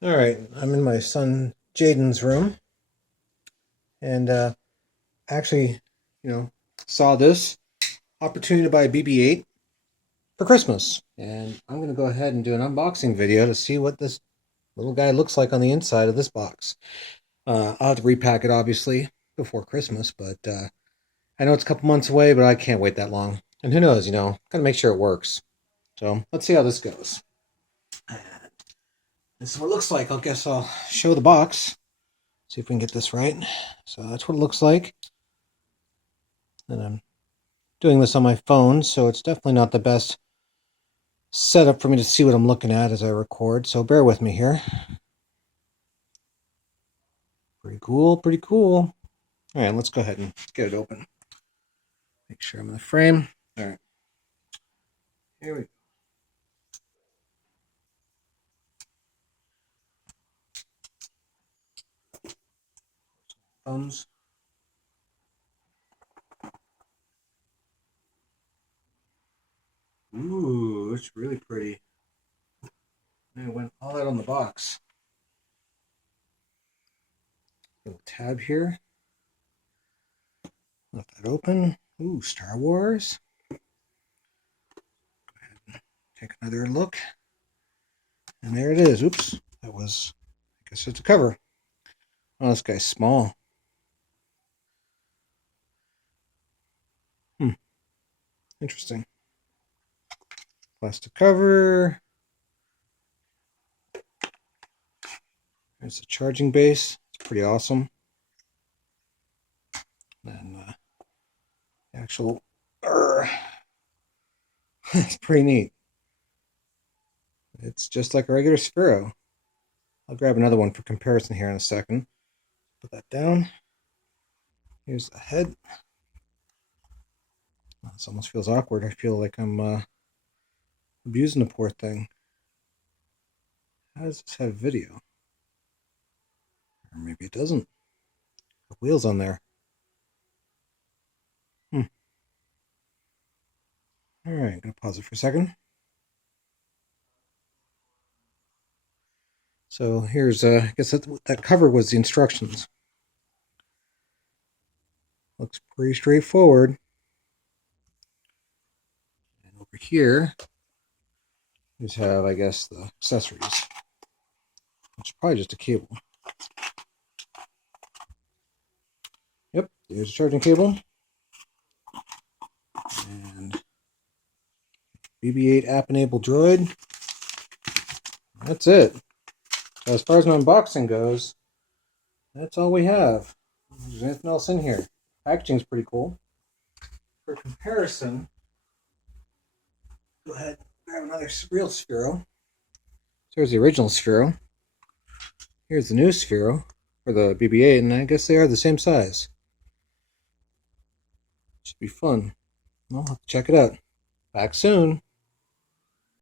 All right, I'm in my son Jaden's room, and actually, you know, saw this opportunity to buy a BB-8 for Christmas, and I'm gonna go ahead and do an unboxing video to see what this little guy looks like on the inside of this box. I'll have to repack it obviously before Christmas, but I know it's a couple months away, but I can't wait that long. And who knows, gotta make sure it works. So let's see how this goes. This is what it looks like. I guess I'll show the box. See if we can get this right. So that's what it looks like. And I'm doing this on my phone, so it's definitely not the best setup for me to see what I'm looking at as I record. So bear with me here. Pretty cool, pretty cool. All right, let's go ahead and get it open. Make sure I'm in the frame. All right. Here we go. Thumbs. Ooh, it's really pretty. And it went all out on the box. Little tab here. Let that open. Ooh, Star Wars. Go ahead and take another look. And there it is. Oops. That was, I guess it's a cover. Oh, this guy's small. Interesting. Plastic cover. There's the charging base. It's pretty awesome. And the actual, it's pretty neat. It's just like a regular Sphero. I'll grab another one for comparison here in a second. Put that down. Here's the head. Oh, this almost feels awkward. I feel like I'm abusing the poor thing. How does this have video? Or maybe it doesn't. The wheels on there. Alright, I'm going to pause it for a second. So here's, I guess that cover was the instructions. Looks pretty straightforward. And over here, you have, I guess, the accessories. Which is probably just a cable. Yep, there's a charging cable. And BB-8 app-enabled droid. That's it. So as far as my unboxing goes, that's all we have. There's anything else in here. Packaging's pretty cool. For comparison, go ahead and grab another real Sphero. So here's the original Sphero. Here's the new Sphero for the BB-8, and I guess they are the same size. Should be fun. Well, I'll have to check it out. Back soon.